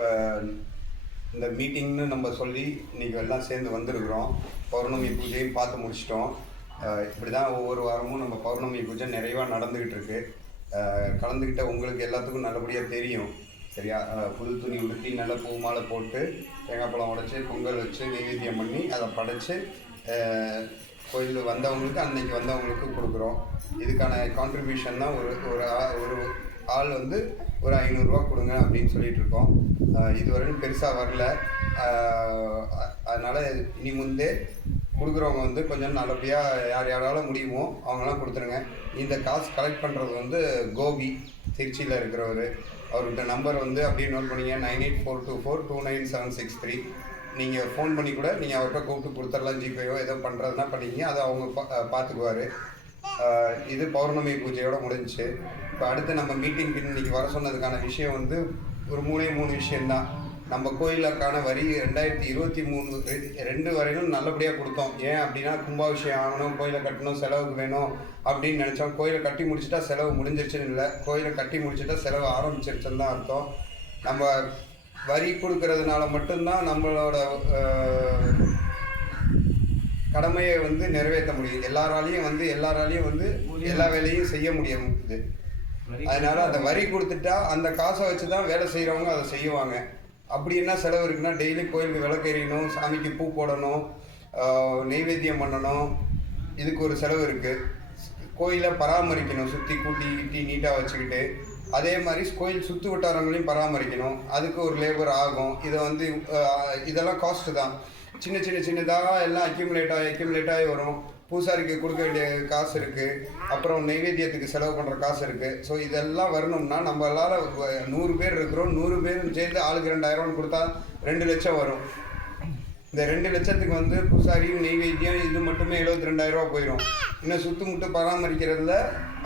இப்போ இந்த மீட்டிங்னு நம்ம சொல்லி இன்றைக்கி எல்லாம் சேர்ந்து வந்திருக்கிறோம். பௌர்ணமி பூஜையும் பார்த்து முடிச்சிட்டோம். இப்படி தான் ஒவ்வொரு வாரமும் நம்ம பௌர்ணமி பூஜை நிறைவாக நடந்துக்கிட்டு இருக்கு. கலந்துக்கிட்ட உங்களுக்கு எல்லாத்துக்கும் நல்லபடியாக தெரியும். சரியா? புது துணி உடுத்தி நல்ல பூ மாலை போட்டு தேங்காய் பழம் உடைச்சி பொங்கல் வச்சு நைவேத்தியம் பண்ணி அதை படைச்சி கோயில் வந்தவங்களுக்கு அன்னைக்கு வந்தவங்களுக்கு கொடுக்குறோம். இதுக்கான கான்ட்ரிபியூஷன் தான் ஒரு ஆள் வந்து ஒரு 500 ரூபா கொடுங்க அப்படின்னு சொல்லிட்டு இருக்கோம். இதுவரையும் பெருசாக வரல. அதனால் இனி முந்தே கொடுக்குறவங்க வந்து கொஞ்சம் நல்லபடியாக யாரால முடியுமோ அவங்களாம் கொடுத்துருங்க. இந்த காசு கலெக்ட் பண்ணுறது வந்து கோபி திருச்சியில் இருக்கிறவர். அவர்கிட்ட நம்பர் வந்து அப்படியே நோட் பண்ணிங்க 9842429763. நீங்கள் ஃபோன் பண்ணி கூட நீங்கள் அவர்கிட்ட கூப்பிட்டு கொடுத்துடலாம். ஜிபேயோ ஏதோ பண்ணுறதுனா பண்ணிங்க, அதை அவங்க பார்த்துக்குவார். இது பௌர்ணமி பூஜையோடு முடிஞ்சிச்சு. இப்போ அடுத்து நம்ம மீட்டிங்க்கு இன்றைக்கி வர சொன்னதுக்கான விஷயம் வந்து ஒரு 3 விஷயந்தான். நம்ம கோயிலுக்கான வரி 2023 வரையிலும் நல்லபடியாக கொடுத்தோம். ஏன் அப்படின்னா கும்பாபிஷேகம் ஆகணும், கோயிலை கட்டணும், செலவுக்கு வேணும் அப்படின்னு நினச்சோம். கோயிலை கட்டி முடிச்சுட்டா செலவு முடிஞ்சிருச்சுன்னு இல்லை, கோயிலை கட்டி முடிச்சுட்டா செலவு ஆரம்பிச்சிருச்சுன்னு தான் அர்த்தம். நம்ம வரி கொடுக்கறதுனால மட்டும்தான் நம்மளோட கடமையை வந்து நிறைவேற்ற முடியும். எல்லாராலையும் வந்து எல்லா வேலையும் செய்ய முடியுது. அதனால அந்த வரி கொடுத்துட்டா அந்த காசை வச்சு தான் வேலை செய்கிறவங்க அதை செய்வாங்க. அப்படி என்ன செலவு இருக்குன்னா, டெய்லி கோயிலுக்கு விளக்கு எறியணும், சாமிக்கு பூ போடணும், நெய்வேத்தியம் பண்ணணும். இதுக்கு ஒரு செலவு இருக்குது. கோயிலை பராமரிக்கணும், சுற்றி கூட்டி கிட்டி நீட்டாக வச்சுக்கிட்டு. அதே மாதிரி கோயில் சுற்று வட்டாரங்களையும் பராமரிக்கணும். அதுக்கு ஒரு லேபர் ஆகும். இதை வந்து இதெல்லாம் காஸ்ட்டு தான். சின்னதாக எல்லாம் அக்யூமுலேட் ஆகி வரும். பூசாரிக்கு கொடுக்க வேண்டிய காசு இருக்குது, அப்புறம் நைவேத்தியத்துக்கு செலவு பண்ணுற காசு இருக்குது. ஸோ இதெல்லாம் வரணும்னா நம்மளால் 100 பேர் இருக்கிறோம், 100 பேரும் சேர்ந்து ஆளுக்கு 2000 கொடுத்தா 2 லட்சம் வரும். இந்த 2 லட்சத்துக்கு வந்து பூசாரியும் நெய்வேத்தியம் இது மட்டுமே 72,000 ரூபா போயிடும். இன்னும் சுற்றுமுட்டு பராமரிக்கிறதுல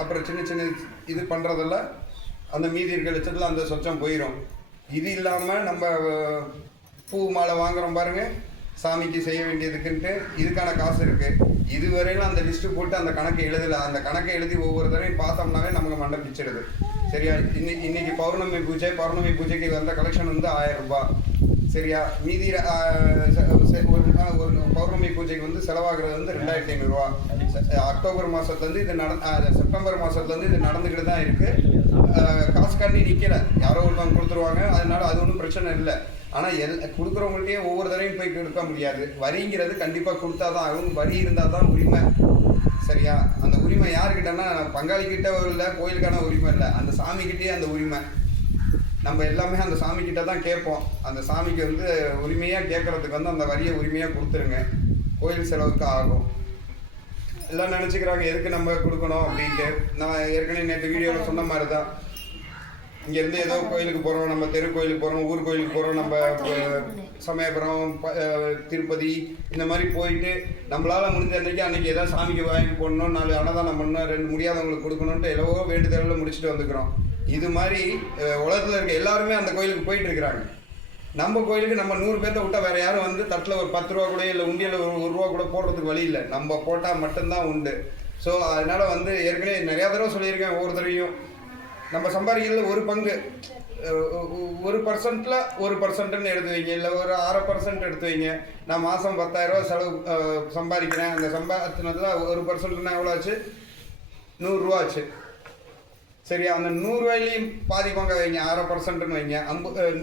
அப்புறம் சின்ன இது பண்ணுறதில்ல அந்த மீதி இருக்க லட்சத்தில் அந்த சொச்சம் போயிடும். இது இல்லாமல் நம்ம பூ மாலை வாங்குகிறோம் பாருங்கள், சாமிக்கு செய்ய வேண்டியதுக்குன்ட்டு இதுக்கான காசு இருக்குது. இதுவரையிலும் அந்த லிஸ்ட்டு போட்டு அந்த கணக்கை எழுதலை. அந்த கணக்கை எழுதி ஒவ்வொரு தடவையும் பார்த்தோம்னாவே நமக்கு மண்டை பிச்சிடுது. சரியா? இன்னைக்கு பௌர்ணமி பூஜைக்கு வந்த கலெக்ஷன் வந்து 1000 ரூபாய். சரியா? மீதி ஒரு பௌர்ணமி பூஜைக்கு வந்து செலவாகிறது வந்து 2500 ரூபா. அக்டோபர் மாதத்துலேருந்து செப்டம்பர் மாதத்துலேருந்து இது நடந்துக்கிட்டு தான் இருக்குது. காசு காண்டி நிற்கலை, யாரோ ஒருத்தவங்க கொடுத்துருவாங்க. அதனால அது ஒன்றும் பிரச்சனை இல்லை. ஆனால் கொடுக்குறவங்கள்ட்டே ஒவ்வொரு தடவையும் போய் கொடுக்க முடியாது. வரிங்கிறது கண்டிப்பாக கொடுத்தா தான் ஆகும். வரி இருந்தால் தான் உரிமை. சரியா? அந்த உரிமை யாருக்கிட்டன்னா பங்காளிக்கிட்ட இல்லை, கோயிலுக்கான உரிமை இல்லை, அந்த சாமிக்கிட்டே அந்த உரிமை. நம்ம எல்லாமே அந்த சாமிக்கிட்ட தான் கேட்போம். அந்த சாமிக்கு வந்து உரிமையாக கேட்குறதுக்கு வந்து அந்த வரியை உரிமையாக கொடுத்துருங்க. கோயில் செலவுக்கு ஆகும். எல்லாம் நினச்சிக்கிறாங்க எதுக்கு நம்ம கொடுக்கணும் அப்படின்ட்டு. நான் ஏற்கனவே நேற்று வீடியோவில் சொன்ன மாதிரி தான், இங்கேருந்து ஏதோ கோயிலுக்கு போகிறோம், நம்ம தெரு கோயிலுக்கு போகிறோம், ஊர் கோயிலுக்கு போகிறோம், நம்ம சமயபுரம், திருப்பதி இந்த மாதிரி போயிட்டு நம்மளால் முடிஞ்ச அன்றைக்கி ஏதோ சாமிக்கு வாங்கி போடணும், 4 அன்னதானம் பண்ணணும், 2 முடியாதவங்களுக்கு கொடுக்கணுன்ட்டு எவ்வளவோ வேண்டுதலில் முடிச்சுட்டு வந்துக்கிறோம். இது மாதிரி உலகத்தில் இருக்க எல்லாருமே அந்த கோயிலுக்கு போயிட்டு இருக்கிறாங்க. நம்ம கோயிலுக்கு நம்ம 100 பேர்த்த விட்டால் வேறு யாரும் வந்து தட்டில் ஒரு 10 ரூபா கூட இல்லை உண்டியில் ஒரு 1 ரூபா கூட போடுறதுக்கு வழி இல்லை. நம்ம போட்டால் மட்டும்தான் உண்டு. ஸோ அதனால் வந்து ஏற்கனவே நிறையா தடவை சொல்லியிருக்கேன். ஒவ்வொரு தடவையும் நம்ம சம்பாதிக்கிறதுல ஒரு பங்கு 1%ல் 1%ன்னு எடுத்து வைங்க, இல்லை ஒரு 6% எடுத்து வைங்க. நான் மாதம் 10,000 ரூபா செலவு சம்பாதிக்கிறேன். அந்த சம்பாதினதில் 1%ன்னா எவ்வளோ ஆச்சு? 100 ரூபா ஆச்சு. சரியா? அந்த 100 ரூபாயிலையும் பாதி பங்கு வைங்க, 6%ன்னு வைங்க,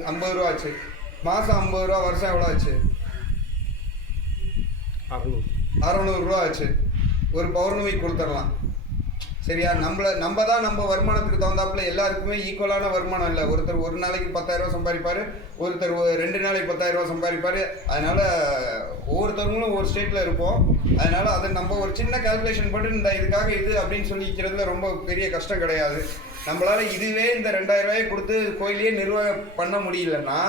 50 ரூபா ஆச்சு. மாதம் 50 ரூபா, வருஷம் எவ்வளோ ஆச்சு? 600 ரூபா ஆச்சு. ஒரு பௌர்ணமி கொடுத்துடலாம். சரியா? நம்ம தான் நம்ம வருமானத்துக்கு தகுந்தாப்புல எல்லாருக்குமே ஈக்குவலான வருமானம் இல்லை. ஒருத்தர் ஒரு நாளைக்கு 10,000 ரூபா சம்பாதிப்பார், ஒருத்தர் 2 நாளைக்கு 10,000 ரூபா சம்பாதிப்பார். அதனால் ஒவ்வொருத்தவங்களும் ஒரு ஸ்டேட்டில் இருப்போம். அதனால் அதை நம்ம ஒரு சின்ன கால்குலேஷன் போட்டு இந்த இதுக்காக இது அப்படின்னு சொல்லிக்கிறதுல ரொம்ப பெரிய கஷ்டம் கிடையாது. நம்மளால் இதுவே இந்த 2,000 ரூபாயை கொடுத்து கோயிலையே நிர்வாகம் பண்ண முடியலன்னா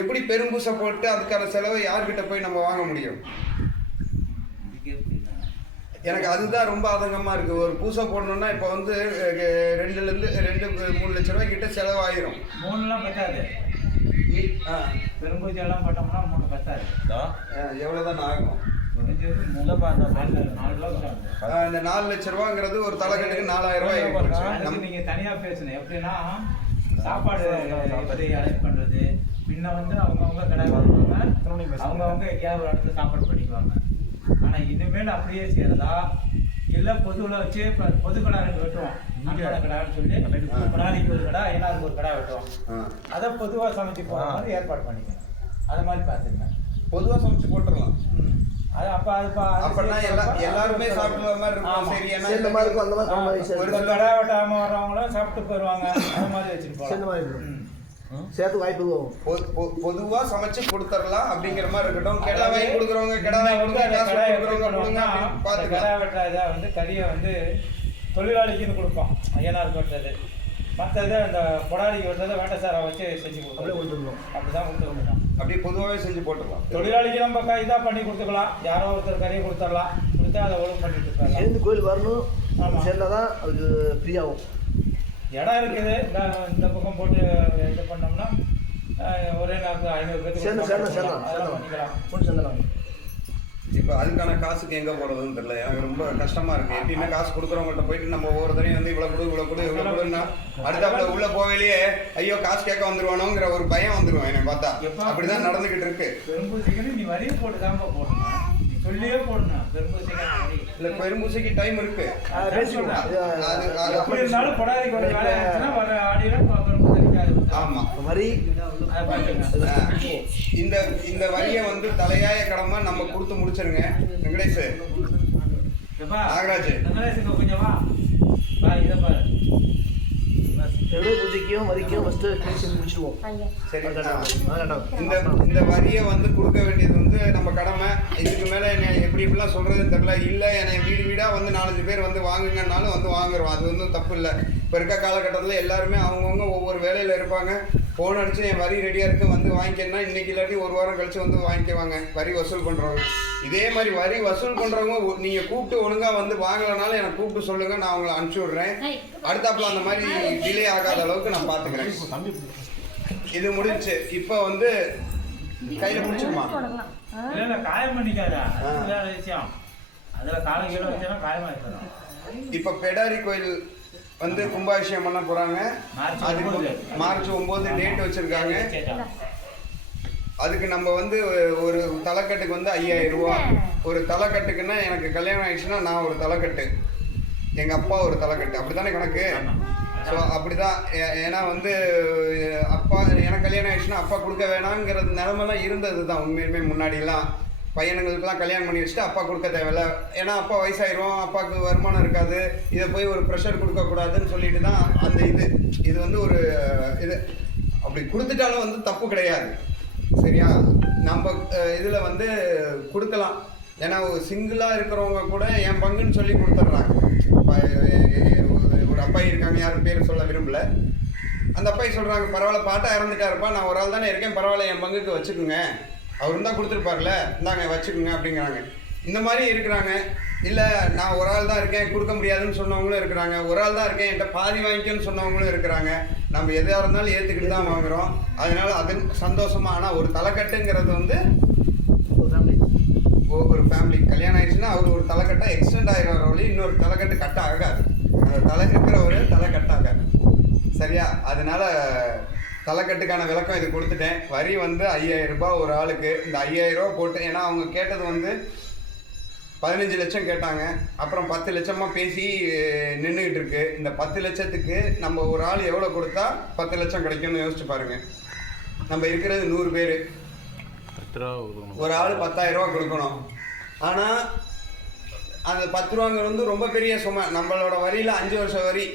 எப்படி பெரும்பூசை போட்டு அதுக்கான செலவை யார்கிட்ட போய் நம்ம வாங்க முடியும்? எனக்கு அதுதான் ரொம்ப ஆதங்கமாக இருக்குது. ஒரு பூசை போடணுன்னா இப்போ வந்து 2-3 லட்ச ரூபாய் கிட்ட செலவாயிரும். 3 பத்தாது. பெரும்பூச்சி எல்லாம் போட்டோம்னா 3 பத்தாது. எவ்வளோ தான் ஆகும்? இந்த 4 லட்ச ரூபாங்கிறது ஒரு தலைக்கட்டுக்கு 4000 ரூபாய். நீங்கள் தனியாக பேசணும். எப்படின்னா சாப்பாடு எப்படி அரேஞ்ச் பண்ணுறது, முன்ன வந்து அவங்கவுங்க கடை வாங்குவாங்க, அவங்கவுங்க எங்கேயாவது ஒரு இடத்துல சாப்பாடு பண்ணிக்குவாங்க. ஆனால் இனிமேல் அப்படியே செய்யறதா இல்லை பொதுவில் வச்சு இப்போ பொது கடை ரெண்டு வெட்டுவோம், அன்றாட கடான்னு சொல்லி இப்போ நாளைக்கு ஒரு கடை எல்லாருக்கும் ஒரு கடை வெட்டுவோம், அதை பொதுவாக சமைச்சு போகிற மாதிரி ஏற்பாடு பண்ணிக்கணும். அது மாதிரி பார்த்துக்கங்க, பொதுவாக சமைச்சு போட்டுடலாம். அது அப்போ அது அப்படின்னா எல்லாருமே சாப்பிடுற மாதிரி இருக்கும். சரி, ஏன்னா சேர்ந்த மாதிரி இருக்கும். அந்த மாதிரி ஒரு கடை வெட்டாமல் வர்றவங்களும் சாப்பிட்டு போயிடுவாங்க, அது மாதிரி வச்சுட்டு சேர்ந்த போகலாம். மாதிரி இருக்கும். சேர்த்து வாய்ப்பு பொதுவா சமைச்சு கொடுத்துடலாம் அப்படிங்கிற மாதிரி இருக்கட்டும். கிடா வாங்கி கொடுக்குறவங்க கிடா வாங்கி கொடுங்க, காசு கொடுக்குறவங்க கொடுங்க அப்படின்னு பார்த்துக்கலாம். கடை வெட்டுற இதை வந்து கறியை வந்து தொழிலாளிக்குன்னு கொடுப்போம், ஐயனாருக்கு வெட்டுறது. மற்றது அந்த பொடாரிக்கு வெட்டுறதை வேண்டசாரை வச்சு செஞ்சு கொடுத்துருவோம். அப்படிதான் கொடுத்துருக்கோம். அப்படியே பொதுவாகவே செஞ்சு போட்டுடலாம். தொழிலாளிக்கு நம்ம இதாக பண்ணி கொடுத்துக்கலாம், யாரோ ஒருத்தர் கறியை கொடுத்துடலாம், கொடுத்தா அதை ஒழுங்கு பண்ணிட்டு இருக்கலாம். சேர்ந்து கோயில் வரணும். ஆமாம், சேர்ந்தால் தான் அதுக்கு ஃப்ரீயாகும். இடம் இருக்குது, இந்த பக்கம் போட்டு இது பண்ணோம்னா ஒரே நேரத்தில் 500 பேருக்கு அதெல்லாம் பண்ணிக்கலாம். ஒன்று சேர்ந்தலாம். இப்போ அதுக்கான காசுக்கு எங்கே போகிறதுன்னு தெரியல. எனக்கு ரொம்ப கஷ்டமாக இருக்குது. எப்பயுமே காசு கொடுக்குறவங்கள்ட்ட போயிட்டு நம்ம ஒவ்வொருத்தரையும் வந்து இவ்வளோ கொடுன்னா அடுத்தாப்புல உள்ளே போகலையே ஐயோ காசு கேட்க வந்துருவானோங்கிற ஒரு பயம் வந்துடும். என்னை பார்த்தா அப்படிதான் நடந்துக்கிட்டு இருக்கு. பெரும்பூசிக்கு நீ வரியை போட்டு தான் போடணும், சொல்லியே போடணும். பெரும்பூசிக்கு இல்லை, பெரும்பூசிக்கு டைம் இருக்கு. அப்படி இருந்தாலும் பொடாரிக்கு ஒரு வேலை ஆச்சுன்னா வர ஆடியில் பெரும்பூசிக்கு. ஆமாம், வரி இந்த வரியை வந்து தலையாய கடமை நம்ம கொடுத்து முடிச்சிருங்க. வெங்கடேஷ், நாகராஜ், கொஞ்சம் வா இதை பாரு. எவ்வளோ பூஜைக்கும் வரிக்கும் ஃபஸ்ட்டு பேசி முடிச்சிடுவோம். சரி, இந்த வரியை வந்து கொடுக்க வேண்டியது வந்து நம்ம கடமை. இதுக்கு மேலே எப்படி இப்படிலாம் சொல்கிறதுன்னு தெரியல. இல்லை, என்னை வீடு வீடாக வந்து 4-5 பேர் வந்து வாங்குங்கன்னாலும் வந்து வாங்குறோம். அது வந்து தப்பு இல்லை. இப்போ இருக்க காலகட்டத்தில் எல்லாருமே அவங்கவுங்க ஒவ்வொரு வேலையில் இருப்பாங்க. ஃபோன் அடிச்சு என் வரி ரெடியாக இருக்குது வந்து வாங்கிக்கன்னா இன்றைக்கி இல்லாட்டி ஒரு வாரம் கழித்து வந்து வாங்கிக்குவாங்க வரி வசூல் பண்ணுறவங்க. இதே மாதிரி வரி வசூல் பண்ணுறவங்க நீங்கள் கூப்பிட்டு ஒழுங்காக வந்து வாங்கலைனாலும் எனக்கு கூப்பிட்டு சொல்லுங்கள், நான் அவங்களை அனுப்பிச்சி விட்றேன். அடுத்தாப்புல அந்த மாதிரி டிலே ஆகாத அளவுக்கு நான் பார்த்துக்கிறேன். இது முடிஞ்சு இப்போ வந்து கையில் பிடிச்சிருமா? இல்லை காயம் பண்ணிக்காதா, விஷயம் அதில் காலை கீழே வச்சா காயமாக இருக்கணும். இப்போ பெடாரி கோயில் வந்து கும்பாபிஷேகம் பண்ண போகிறாங்க. அதுக்கு மார்ச் 9 டேட் வச்சுருக்காங்க. அதுக்கு நம்ம வந்து ஒரு தலைக்கட்டுக்கு வந்து 5000 ரூபா. ஒரு தலைக்கட்டுக்குன்னா எனக்கு கல்யாணம் ஆயிடுச்சுன்னா நான் ஒரு தலைக்கட்டு, எங்கள் அப்பா ஒரு தலைக்கட்டு, அப்படி தானே கணக்கு? ஸோ அப்படி தான். ஏன்னா வந்து அப்பா எனக்கு கல்யாணம் ஆயிடுச்சுன்னா அப்பா கொடுக்க வேணாங்கிறது நிலமெல்லாம் இருந்தது தான் உண்மையுமே. முன்னாடிலாம் பையனுங்களுக்கெல்லாம் கல்யாணம் பண்ணி வச்சுட்டு அப்பா கொடுக்க தேவையில்ல, ஏன்னா அப்பா வயசாயிரும், அப்பாவுக்கு வருமானம் இருக்காது, இதை போய் ஒரு ப்ரெஷர் கொடுக்கக்கூடாதுன்னு சொல்லிட்டு தான் அந்த இது வந்து ஒரு இது. அப்படி கொடுத்துட்டாலும் வந்து தப்பு கிடையாது, சரியா? நம்ம இதில் வந்து கொடுக்கலாம். ஏன்னா ஒரு சிங்கிளாக இருக்கிறவங்க கூட என் பங்குன்னு சொல்லி கொடுத்துட்றாங்க. ஒரு அப்பாயி இருக்காங்க, யாரும் பேர் சொல்ல விரும்பல. அந்த அப்பாயி சொல்கிறாங்க, பரவாயில்ல பாட்டா இறந்துட்டாருப்பா, நான் ஒரு ஆள் தானே இருக்கேன், பரவாயில்ல என் பங்குக்கு வச்சுக்குங்க, அவர் தான் கொடுத்துருப்பார்ல, இந்தாங்க வச்சுக்கோங்க அப்படிங்கிறாங்க. இந்த மாதிரி இருக்கிறாங்க. இல்லை நான் ஒரு ஆள் தான் இருக்கேன் கொடுக்க முடியாதுன்னு சொன்னவங்களும் இருக்கிறாங்க. ஒரு ஆள் தான் இருக்கேன் என்கிட்ட பாதி வாங்கிக்கன்னு சொன்னவங்களும் இருக்கிறாங்க. நம்ம எதாக இருந்தாலும் ஏற்றுக்கிட்டு தான் வாங்குகிறோம். அதனால அது சந்தோஷமா. ஆனால் ஒரு தலைக்கட்டுங்கிறது வந்து ஒரு ஃபேமிலி கல்யாணம் ஆயிடுச்சுன்னா அவர் ஒரு தலைக்கட்டாக எக்ஸ்டெண்ட் ஆகிற வழி இன்னொரு தலைக்கட்டு கட்ட ஆகாது. அந்த தலை இருக்கிற ஒரு தலை கட்டாகாது, சரியா? அதனால தலைக்கட்டுக்கான விளக்கம் இது கொடுத்துட்டேன். வரி வந்து 5000 ரூபாய் ஒரு ஆளுக்கு. இந்த 5000 ரூபா போட்டு, ஏன்னா அவங்க கேட்டது வந்து 15 லட்சம் கேட்டாங்க. அப்புறம் 10 லட்சமாக பேசி நின்றுக்கிட்டு இருக்கு. இந்த 10 லட்சத்துக்கு நம்ம ஒரு ஆள் எவ்வளோ கொடுத்தா 10 லட்சம் கிடைக்கும்னு யோசிச்சு பாருங்க. நம்ம இருக்கிறது 100 பேர், ஒரு ஆள் 10,000 ரூபா கொடுக்கணும். ஆனால் அந்த 10 ரூபாங்கிறது வந்து ரொம்ப பெரிய சுமை. நம்மளோட வரியில் 5 வருஷம் வரி,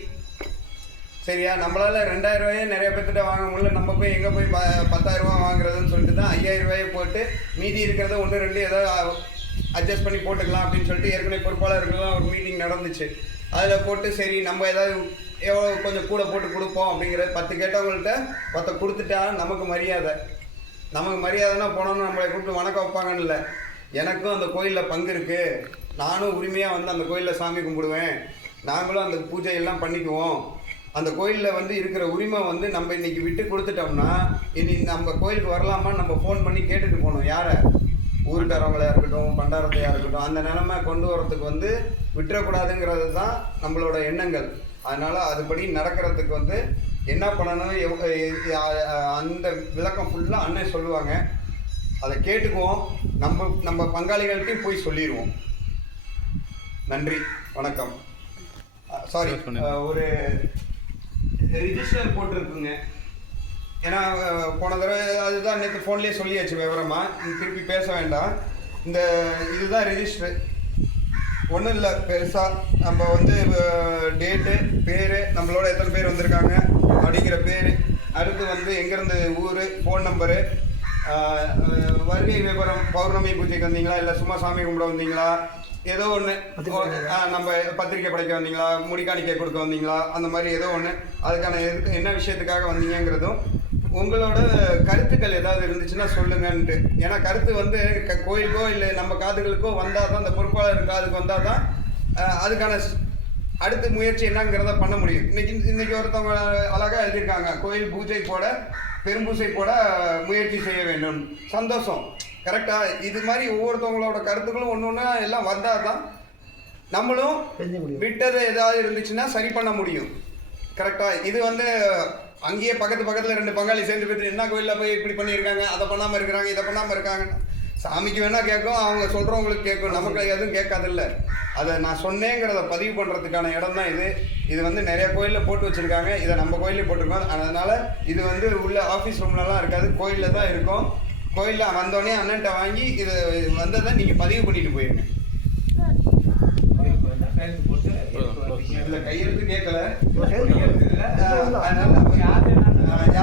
சரியா? நம்மளால் 2000 ரூபாயே நிறைய பேர்த்திட்ட வாங்க முடியல. நம்ம போய் எங்கே போய் 10,000 ரூபா வாங்குறதுன்னு சொல்லிட்டு தான் 5000 ரூபாயை போட்டு மீதி இருக்கிறத 1-2 ஏதாவது அட்ஜஸ்ட் பண்ணி போட்டுக்கலாம் அப்படின்னு சொல்லிட்டு ஏற்கனவே பொறுப்பாளர்கள்லாம் ஒரு மீட்டிங் நடந்துச்சு. அதில் போட்டு சரி நம்ம ஏதாவது எவ்வளோ கொஞ்சம் கூட போட்டு கொடுப்போம் அப்படிங்கிறது 10 கேட்டவங்கள்ட்ட 10 கொடுத்துட்டா நமக்கு மரியாதை. நமக்கு மரியாதைன்னா போனோம்னு நம்மளை கூப்பிட்டு வணக்கம் வைப்பாங்கன்னு இல்லை. எனக்கும் அந்த கோயிலில் பங்கு இருக்குது, நானும் உரிமையாக வந்து அந்த கோயிலில் சாமி கும்பிடுவேன், நாங்களும் அந்த பூஜையெல்லாம் பண்ணிக்குவோம். அந்த கோயிலில் வந்து இருக்கிற உரிமை வந்து நம்ம இன்றைக்கி விட்டு கொடுத்துட்டோம்னா இனி நம்ம கோயிலுக்கு வரலாமான்னு நம்ம ஃபோன் பண்ணி கேட்டுட்டு போகணும். யாரை? ஊருக்காரவங்களாக இருக்கட்டும், பண்டாரத்தையாக இருக்கட்டும். அந்த நிலைமை கொண்டு வரத்துக்கு வந்து விட்டுறக்கூடாதுங்கிறது தான் நம்மளோட எண்ணங்கள். அதனால் அதுபடி நடக்கிறதுக்கு வந்து என்ன பண்ணணும் அந்த விளக்கம் ஃபுல்லாக அண்ணன் சொல்லுவாங்க. அதை கேட்டுக்குவோம். நம்ம பங்காளிகள்கிட்டையும் போய் சொல்லிடுவோம். நன்றி, வணக்கம். சாரி, ஒரு ரிஜிஸ்டர் போட்டிருக்குங்க. ஏன்னா போன தடவை அதுதான் நேற்று ஃபோன்லேயே சொல்லியாச்சு விவரமாக, திருப்பி பேச வேண்டாம். இந்த இதுதான் ரிஜிஸ்டர். ஒன்றும் இல்லை பெருசாக. நம்ம வந்து டேட்டு, பேர், நம்மளோட எத்தனை பேர் வந்திருக்காங்க அப்படிங்கிற பேர், அடுத்து வந்து எங்கேருந்து ஊர், ஃபோன் நம்பரு, வருகை விவரம், பௌர்ணமி பூஜைக்கு வந்தீங்களா இல்லை சும்மா சாமி கும்பிட வந்தீங்களா, ஏதோ ஒன்று, நம்ம பத்திரிக்கை படைக்க வந்தீங்களா, முடிக்காணிக்கை கொடுக்க வந்தீங்களா, அந்த மாதிரி ஏதோ ஒன்று, அதுக்கான என்ன விஷயத்துக்காக வந்தீங்கிறதும், உங்களோட கருத்துக்கள் ஏதாவது இருந்துச்சுன்னா சொல்லுங்கன்ட்டு. ஏன்னா கருத்து வந்து கோயிலுக்கோ இல்லை நம்ம காதுகளுக்கோ வந்தால் தான், அந்த பொறுப்பாளர் காதுக்கு வந்தால் தான் அதுக்கான அடுத்த முயற்சி என்னங்கிறத பண்ண முடியும். இன்னைக்கு ஒருத்தவங்க அழகாக எழுதியிருக்காங்க, கோயில் பூஜை போட, பெரும்பூசை போட முயற்சி செய்ய வேண்டும். சந்தோஷம், கரெக்டாக. இது மாதிரி ஒவ்வொருத்தவங்களோட கருத்துக்களும் ஒன்று ஒன்றா எல்லாம் வந்தால் தான் நம்மளும் விட்டது ஏதாவது இருந்துச்சுன்னா சரி பண்ண முடியும். கரெக்டாக. இது வந்து அங்கேயே பக்கத்தில் 2 பங்காளி சேர்ந்து போய்ட்டு என்ன கோயிலில் போய் இப்படி பண்ணியிருக்காங்க, அதை பண்ணாமல் இருக்கிறாங்க, இதை பண்ணாமல் இருக்காங்க, சாமிக்கு வேணால் கேட்கும், அவங்க சொல்கிறவங்களுக்கு கேட்கும், நமக்கு எதுவும் கேட்காதில்ல. அதை நான் சொன்னேங்கிறத பதிவு பண்ணுறதுக்கான இடம் தான் இது. இது வந்து நிறைய கோயிலில் போட்டு வச்சுருக்காங்க. இதை நம்ம கோயிலே போட்டிருக்கோம். அதனால் இது வந்து உள்ள ஆஃபீஸ் ரூம்லலாம் இருக்காது, கோயிலில் தான் இருக்கும். கோயிலில் வந்தோடனே அண்ணன்ட்ட வாங்கி இது வந்ததை நீங்கள் பதிவு பண்ணிட்டு போயிருங்க. இதில் கையெழுத்து கேட்கல, அதனால யார்